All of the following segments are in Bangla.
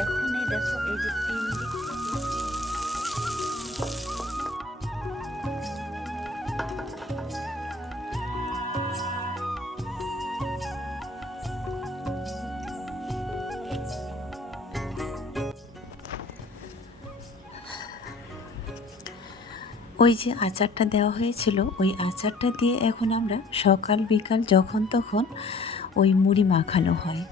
এখন দেখো, এই যে তিন ওই যে আচারটা দেওয়া হয়েছিল, ওই আচারটা দিয়ে এখন আমরা সকাল বিকাল যখন তখন ওই মুড়ি মাখানো হয়।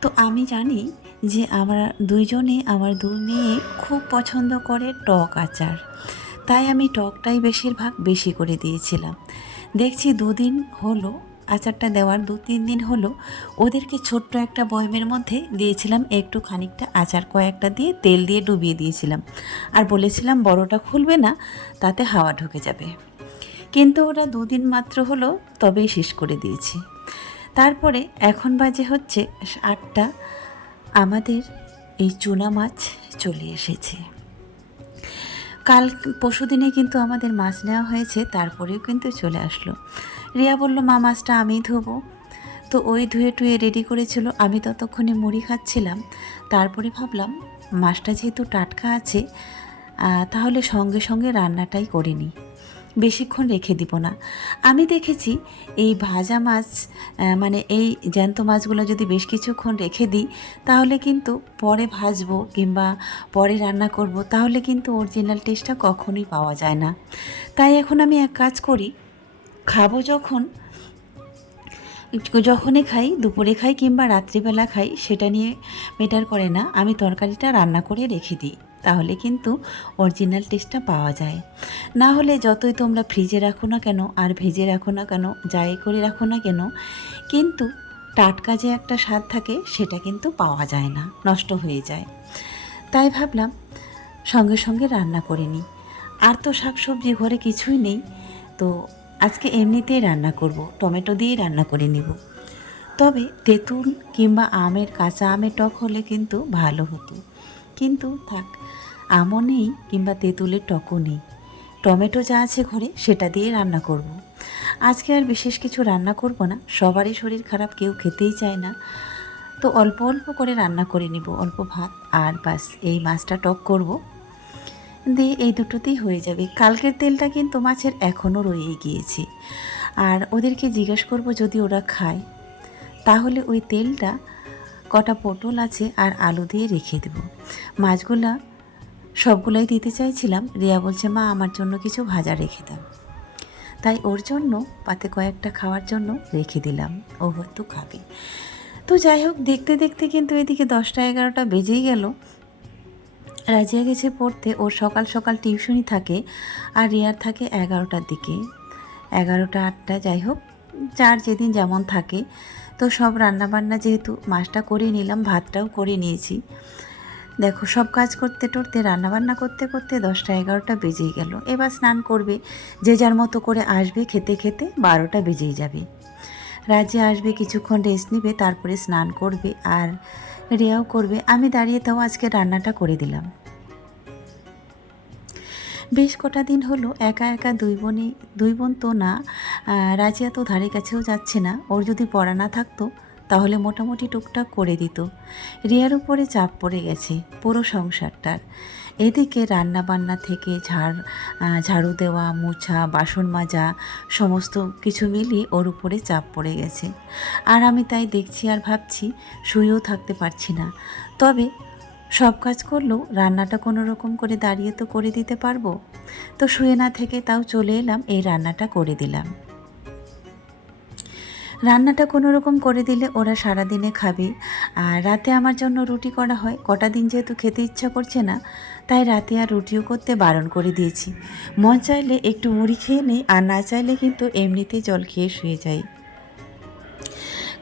তো আমি জানি যে আমরা দুইজনে, আমার দুই মেয়ে খুব পছন্দ করে টক আচার। তাই আমি টকটাই বেশিরভাগ বেশি করে দিয়েছিলাম। দেখছি দুদিন হলো, আচারটা দেওয়ার দু তিন দিন হলো, ওদেরকে ছোট্ট একটা বয়মের মধ্যে দিয়েছিলাম একটু খানিকটা আচার, কয়েকটা দিয়ে তেল দিয়ে ডুবিয়ে দিয়েছিলাম। আর বলেছিলাম বড়টা খুলবে না, তাতে হাওয়া ঢুকে যাবে। কিন্তু ওরা দুদিন মাত্র হলো তবেই শেষ করে দিয়েছি। তারপরে এখন বাজে হচ্ছে আটটা আমাদের এই চুনা মাছ চলে এসেছে। কাল পরশুদিনে কিন্তু আমাদের মাছ নেওয়া হয়েছে, তারপরেও কিন্তু চলে আসলো। রিয়া বলল, মা, মাছটা আমি ধোবো। তো ওই ধুয়ে টুয়ে রেডি করেছিল। আমি ততক্ষণে মুড়ি খাচ্ছিলাম। তারপরে ভাবলাম, মাছটা যেহেতু টাটকা আছে তাহলে সঙ্গে সঙ্গে রান্নাটাই করে নিই। বেশিক্ষণ রেখে দিব না। আমি দেখেছি এই ভাজা মাছ মানে এই জ্যান্ত মাছগুলো যদি বেশ কিছুক্ষণ রেখে দিই, তাহলে কিন্তু পরে ভাজবো কিংবা পরে রান্না করব, তাহলে কিন্তু অরিজিনাল টেস্টটা কখনোই পাওয়া যায় না। তাই এখন আমি এক কাজ করি, খাব যখন, যখনই খাই, দুপুরে খাই কিংবা রাত্রিবেলা খাই, সেটা নিয়ে মেটার করে না, আমি তরকারিটা রান্না করে রেখে দিই। তাহলে কিন্তু অরিজিনাল টেস্টটা পাওয়া যায়। না হলে যতই তোমরা ফ্রিজে রাখো না কেন, আর ভেজে রাখো না কেন, যাই করে রাখো না কেন, কিন্তু টাটকা যে একটা স্বাদ থাকে, সেটা কিন্তু পাওয়া যায় না, নষ্ট হয়ে যায়। তাই ভাবলাম, সঙ্গে সঙ্গে রান্না করে নিই। আর তো শাকসবজি ঘরে কিছুই নেই, তো আজকে এমনিতেই রান্না করব, টমেটো দিয়েই রান্না করে নিব। তবে তেঁতুল কিংবা আমের কাঁচা আমের টক হলে কিন্তু ভালো হতো। কিন্তু থাক, আমও নেই কিংবা তেঁতুলের টকও নেই। টমেটো যা আছে ঘরে সেটা দিয়ে রান্না করব। আজকে আর বিশেষ কিছু রান্না করব না, সবারই শরীর খারাপ, কেউ খেতেই চায় না। তো অল্প অল্প করে রান্না করে নিব, অল্প ভাত আর বাস, এই মাছটা টক করব। দিয়ে এই দুটোতেই হয়ে যাবে। কালকের তেলটা কিন্তু মাছের এখনও রয়ে গিয়েছে। আর ওদেরকে জিজ্ঞেস করব যদি ওরা খায়, তাহলে ওই তেলটা কটা পটল আছে আর আলু দিয়ে রেখে দেব। মাছগুলা সবগুলাই দিতে চাইছিলাম। রিয়া বলছে, মা, আমার জন্য কিছু ভাজা রেখে দাও। তাই ওর জন্য পাতে কয়েকটা খাওয়ার জন্য রেখে দিলাম। ও হয়তো খাবে। তো যাই হোক, দেখতে দেখতে কিন্তু এদিকে দশটা এগারোটা বেজেই গেল। রাজিয়া গেছে পড়তে। ওর সকাল সকাল টিউশনই থাকে আর রিয়ার থাকে এগারোটার দিকে। এগারোটা আটটা, যাই হোক যার যেদিন যেমন থাকে, তো সব রান্নাবান্না যেহেতু মাছটা করে নিলাম, ভাতটাও করে নিয়েছি। দেখো, সব কাজ করতে টরতে, রান্নাবান্না করতে করতে দশটা এগারোটা বেজেই গেল। এবার স্নান করবে, যে যার মতো করে আসবে, খেতে খেতে বারোটা বেজেই যাবে। রাজে আসবে, কিছুক্ষণ রেস্ট নিবে, তারপরে স্নান করবে আর রেয়াও করবে। আমি দাঁড়িয়ে তাও আজকে রান্নাটা করে দিলাম। বেশ কটা দিন হলো একা একা দুই বোনই দুই বোন তো না রাজিয়া তো ধারে কাছেও যাচ্ছে না। ওর যদি পড়া না থাকতো, তাহলে মোটামুটি টুকটাক করে দিত। রিয়ার উপরে চাপ পড়ে গেছে, পুরো সংসারটার। এদিকে রান্না বান্না থেকে ঝাড় ঝাড়ু দেওয়া, মোছা, বাসন মাজা, সমস্ত কিছু মিলিয়ে ওর উপরে চাপ পড়ে গেছে। আর আমি তাই দেখছি আর ভাবছি, শুয়েও থাকতে পারছি না। তবে সব কাজ করলেও রান্নাটা কোনো রকম করে দাঁড়িয়ে তো করে দিতে পারব। তো শুয়ে না থেকে তাও চলে এলাম, এই রান্নাটা করে দিলাম। রান্নাটা কোনো রকম করে দিলে ওরা সারাদিনে খাবে। আর রাতে আমার জন্য রুটি করা হয়, কটা দিন যেহেতু খেতে ইচ্ছা করছে না, তাই রাতে আর রুটিও করতে বারণ করে দিয়েছি। মন চাইলে একটু মুড়ি খেয়ে নেই, আর না চাইলে কিন্তু এমনিতেই জল খেয়ে শুয়ে যাই।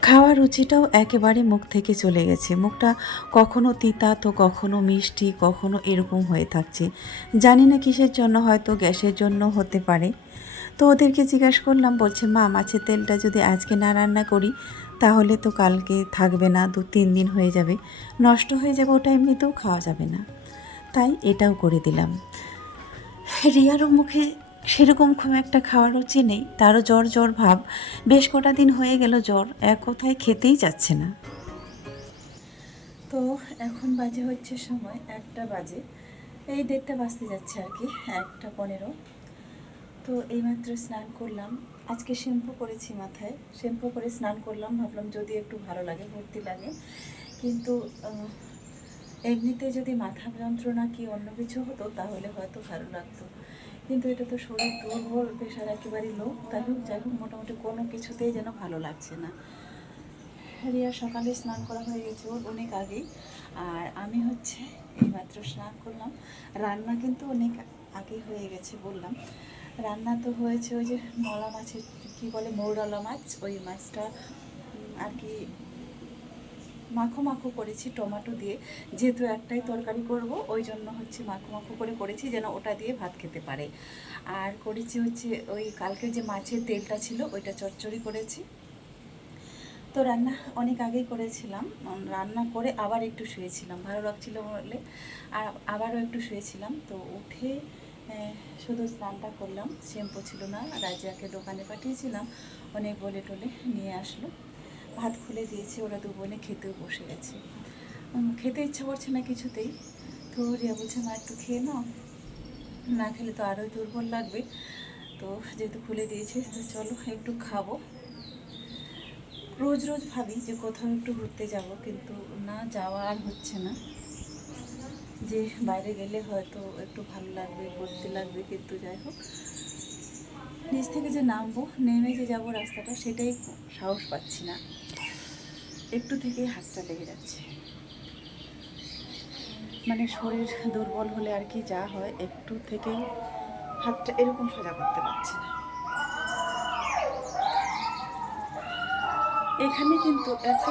খাওয়ার রুচিটাও একেবারে মুখ থেকে চলে গেছে। মুখটা কখনো তিতা, তো কখনো মিষ্টি, কখনো এরকম হয়ে থাকছে। জানি না কিসের জন্য, হয়তো গ্যাসের জন্য হতে পারে। তো ওদেরকে জিজ্ঞাসা করলাম, বলছে, মা, মাছের তেলটা যদি আজকে না রান্না করি, তাহলে তো কালকে থাকবে না, দু তিন দিন হয়ে যাবে। নষ্ট হয়ে যাবে, ওটা এমনিতেও খাওয়া যাবে না। তাই এটাও করে দিলাম। রিয়ারও মুখে সেরকম খুব একটা খাওয়ার রুচি নেই। তারও জ্বর জ্বর ভাব। বেশ কটা দিন হয়ে গেল জ্বর। এক কথায় খেতেই যাচ্ছে না। তো এখন বাজে হচ্ছে সময় একটা বাজে। এই দেড়টা বাজতে যাচ্ছে আর কি, একটা পনেরো। তো এইমাত্র স্নান করলাম। আজকে শ্যাম্পু করেছি মাথায়। শ্যাম্পু করে স্নান করলাম। ভাবলাম যদি একটু ভালো লাগে, ভর্তি লাগে। কিন্তু এমনিতে যদি মাথা যন্ত্রণা কি অন্য কিছু হতো, তাহলে হয়তো ভালো লাগতো। কিন্তু এটা তো শরীর দুর্বল প্রেশার একেবারেই লো তাই হোক, যাই হোক, মোটামুটি কোনো কিছুতেই যেন ভালো লাগছে না। রিয়া সকালে স্নান করা হয়ে গেছে ওর অনেক আগেই। আর আমি হচ্ছে এইমাত্র স্নান করলাম। রান্না কিন্তু অনেক আগে হয়ে গেছে বললাম। রান্না তো হয়েছে ওই যে মলা মাছের, কী বলে মৌরলা মাছ? ওই মাছটা আর কি মাখো মাখো করেছি টমেটো দিয়ে। যেহেতু একটাই তরকারি করব, ওই জন্য হচ্ছে মাখো মাখো করে করেছি যেন ওটা দিয়ে ভাত খেতে পারে। আর করেছি হচ্ছে ওই কালকে যে মাছের তেলটা ছিল, ওইটা চচ্চড়ি করেছি। তো রান্না অনেক আগেই করেছিলাম। রান্না করে আবার একটু শুয়েছিলাম, ভালো লাগছিল বলে। আর আবারও একটু শুয়েছিলাম। তো উঠে শুধু স্নানটা করলাম। শ্যাম্পু ছিল না, রাজিয়াকে দোকানে পাঠিয়েছিলাম। অনেক বলে টলে নিয়ে আসলো। ভাত খুলে দিয়েছে, ওরা দু বোনে খেতেও বসে গেছে। খেতে ইচ্ছা করছে না কিছুতেই। তো রিয়া বলছে, মা, একটু খেয়ে নাও। না খেলে তো আরোই দুর্বল লাগবে। তো যেহেতু খুলে দিয়েছি, তো চলো একটু খাব। রোজ রোজ ভাবি যে কোথাও একটু ঘুরতে যাব, কিন্তু না যাওয়া আর হচ্ছে না। যে বাইরে গেলে হয়তো একটু ভালো লাগবে, ঘুরতে লাগবে, কিন্তু যাই হোক। নিচ থেকে যে নামবো, নেমে যে যাব রাস্তাটা, সেটাই সাহস পাচ্ছি না। একটু থেকেই হাতটা লেগে যাচ্ছে। মানে শরীর দুর্বল হলে আর কি যা হয়, একটু থেকেই হাতটা এরকম সোজা করতে পারছি না। এখানে কিন্তু এত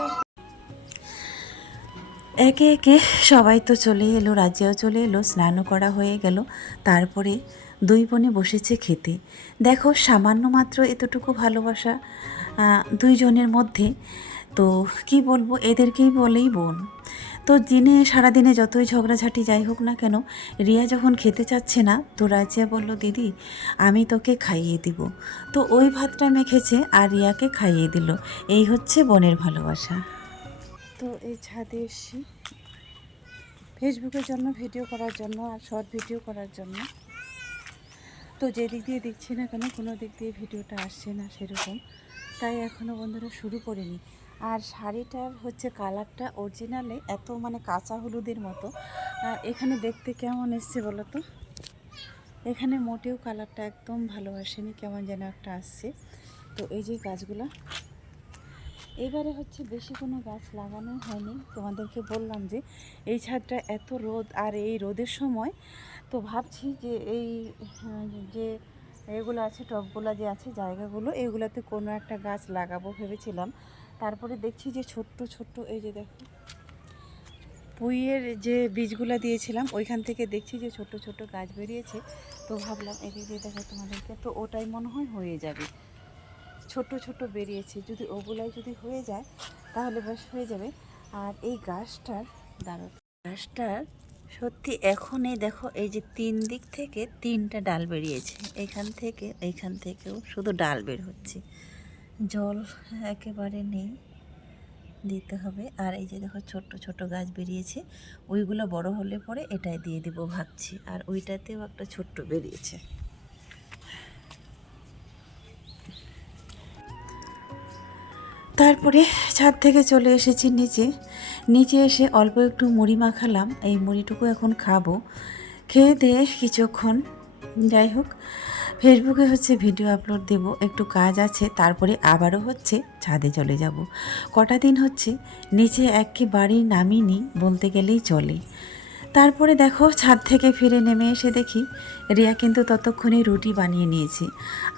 একে একে সবাই তো চলে এলো, রাজ্যেও চলে এলো, স্নানও করা হয়ে গেল। তারপরে দুই বোনে বসেছে খেতে। দেখো, সামান্য মাত্র এতটুকু ভালোবাসা দুইজনের মধ্যে তো কি বলব, এদেরকেই বলেই বোন। তো দিনে, সারাদিনে যতই ঝগড়াঝাটি যাই হোক না কেন, রিয়া যখন খেতে চাচ্ছে না, তো রাজিয়া বলল, দিদি, আমি তোকে খাইয়ে দিব। তো ওই ভাতটা মেখেছে আর রিয়াকে খাইয়ে দিল। এই হচ্ছে বোনের ভালোবাসা। তো এই ছাদে এসছি ফেসবুকের জন্য ভিডিও করার জন্য আর শর্ট ভিডিও করার জন্য, তো যে দিক দিয়ে দেখছি না কেন, কোনো দিক দিয়ে ভিডিওটা আসছে না সেরকম। তাই এখনও বন্ধুরা শুরু করিনি। আর শাড়িটার হচ্ছে কালারটা অরিজিনালে এত মানে কাঁচা হলুদের মতো। এখানে দেখতে কেমন এসছে বলো তো? এখানে মোটেও কালারটা একদম ভালো আসেনি কেমন যেন একটা আসছে। তো এই যে গাছগুলো। এবারে হচ্ছে বেশি কোনো গাছ লাগানো হয়নি। তোমাদেরকে বললাম যে এই ছাদটা এত রোদ আর এই রোদের সময়, তো ভাবছি যে এই, যে এগুলো আছে টবগুলো যে আছে, জায়গাগুলো, এগুলোতে কোনো একটা গাছ লাগাবো ভেবেছিলাম। তারপরে দেখছি যে ছোট্ট ছোট্ট, এই যে দেখো। পুইয়ের যে বীজগুলো দিয়েছিলাম, ওইখান থেকে দেখছি যে ছোট ছোট গাছ বেরিয়েছে। তো ভাবলাম এদিকে দিয়ে দেখো তোমাদেরকে, তো ওটাই মনে হয় হয়ে যাবে। ছোট ছোট বেরিয়েছে। যদি ওগুলাই যদি হয়ে যায়, তাহলে বেশ হয়ে যাবে। আর এই গাছটার দাঁড়ো গাছটার সত্যি এখন এই দেখো, এই যে তিন দিক থেকে তিনটা ডাল বেরিয়েছে। এখান থেকে, এইখান থেকেও শুধু ডাল বের হচ্ছে। জল একেবারে নেই, দিতে হবে। আর এই যে দেখো ছোট্ট ছোট গাছ বেরিয়েছে, ওইগুলো বড় হলে পরে এটাই দিয়ে দিব ভাবছি। আর ওইটাতেও একটা ছোট্ট বেরিয়েছে। তারপরে ছাদ থেকে চলে এসেছি নিচে। নিচে এসে অল্প একটু মুড়ি মাখালাম, এই মুড়িটুকু এখন খাব। খেয়ে দিয়ে কিছুক্ষণ, যাই হোক। ফেসবুকে হচ্ছে ভিডিও আপলোড দেব, একটু কাজ আছে, তারপরে আবারও হচ্ছে ছাদে চলে যাব। কটা দিন হচ্ছে, নিচে একেবারেই নামিনি, বলতে গেলেই চলে। তারপরে দেখো, ছাদ থেকে ফিরে নেমে এসে দেখি, রিয়া কিন্তু ততক্ষণে রুটি বানিয়ে নিয়েছে।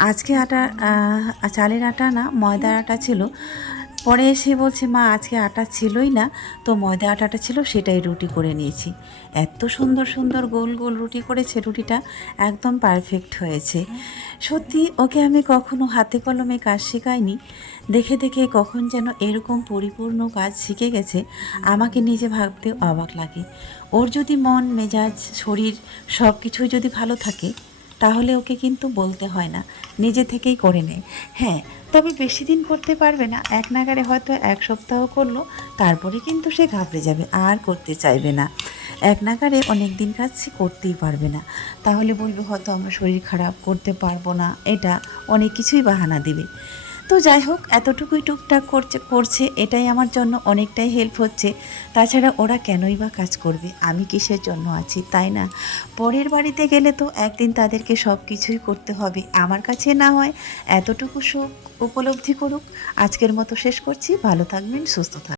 আজকে আটা চালের আটা না, ময়দার আটা ছিল পরে এসে বলছে, মা, আজকে আটা ছিলই না। তো ময়দা আটাটা ছিল, সেটাই রুটি করে নিয়েছি। এত সুন্দর সুন্দর গোল গোল রুটি করেছে রুটিটা, একদম পারফেক্ট হয়েছে। সত্যি, ওকে আমি কখনো হাতে কলমে কাজ শেখাইনি। দেখে দেখে কখন যেন এরকম পরিপূর্ণ কাজ শিখে গেছে, আমাকে নিজে ভাবতে অবাক লাগে। ওর যদি মন, মেজাজ, শরীর সব কিছুই যদি ভালো থাকে, তাহলে ওকে কিন্তু বলতে হয় না, নিজে থেকেই করে নেয়। হ্যাঁ তবে বেশি দিন করতে পারবে না। এক নাগারে হয়তো এক সপ্তাহ করল, তারপরে কিন্তু সে ঘাবড়ে যাবে, আর করতে চাইবে না। এক নাগারে অনেক দিন কাজ সে করতেই পারবে না। তাহলে বলবে হয়তো আমরা শরীর খারাপ, করতে পারব না। এটা অনেক কিছুই বাহানা দিবে। তো যাই হোক, এতটুকুই টুকটাক করছে করছে, এটাই আমার জন্য অনেকটাই হেল্প হচ্ছে। তাছাড়া ওরা কেনই বা কাজ করবে? আমি কিসের জন্য আছি, তাই না? পরের বাড়িতে গেলে তো একদিন তাদেরকে সব কিছুই করতে হবে। আমার কাছে না হয় এতটুকু সুখ উপলব্ধি করুক। আজকের মতো শেষ করছি। ভালো থাকবেন, সুস্থ থাকবেন।